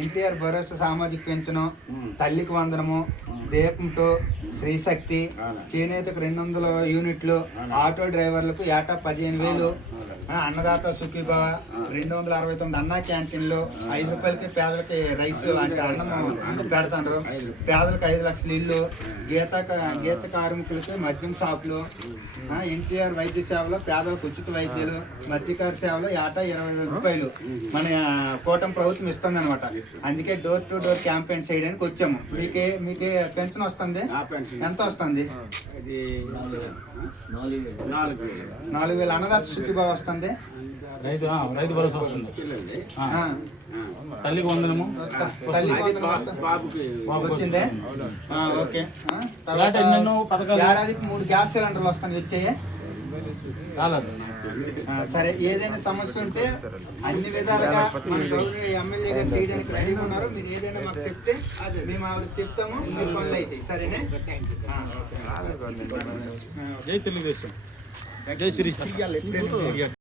ఎన్టీఆర్ భరోసా సామాజిక పెన్షను, తల్లికి వందనము, దీపంతో, శ్రీశక్తి, చేనేతకు 200 యూనిట్లు, ఆటో డ్రైవర్లకు ఏటా 15,000, అన్నదాత సుఖీభావ, 269 అన్నా క్యాంటీన్లు, 5 రూపాయలకి పేదలకి రైస్ అంటే అన్నం పెడతారు, పేదలకు 5 లక్షల ఇల్లు, గీత కార్మికులకి మద్యం షాపులు, ఎన్టీఆర్ వైద్య సేవలో పేదలకు ఉచిత వైద్యులు, మధ్యకార సేవలో ఏటా 20,000 రూపాయలు మన కూటమి ప్రభుత్వం ఇస్తుంది అనమాట. అందుకే డోర్ టు డోర్ క్యాంపెయిన్ చేయడానికి వచ్చాము. మీకే పెన్షన్ వస్తుంది? ఎంత వస్తుంది? 4,000. అన్నదాత సుఖీభావ వస్తుంది, రైతు భరోసా వస్తుంది, తల్లికి వందనము వచ్చిందే. ఓకే. ఏడాదికి 3 గ్యాస్ సిలిండర్లు వస్తాయి, వచ్చాయి. సరే, ఏదైనా సమస్య ఉంటే అన్ని విధాలుగా మన గౌరవ ఎమ్మెల్యే గారు చేయడానికి రెడీ ఉన్నారు. మీరు ఏదైనా మాకు చెప్తే మేము ఆవిడకి చెప్తాము, మీ పనులు అవుతాయి. సరేనే? జై తెలుగుదేశం, జై శ్రీ.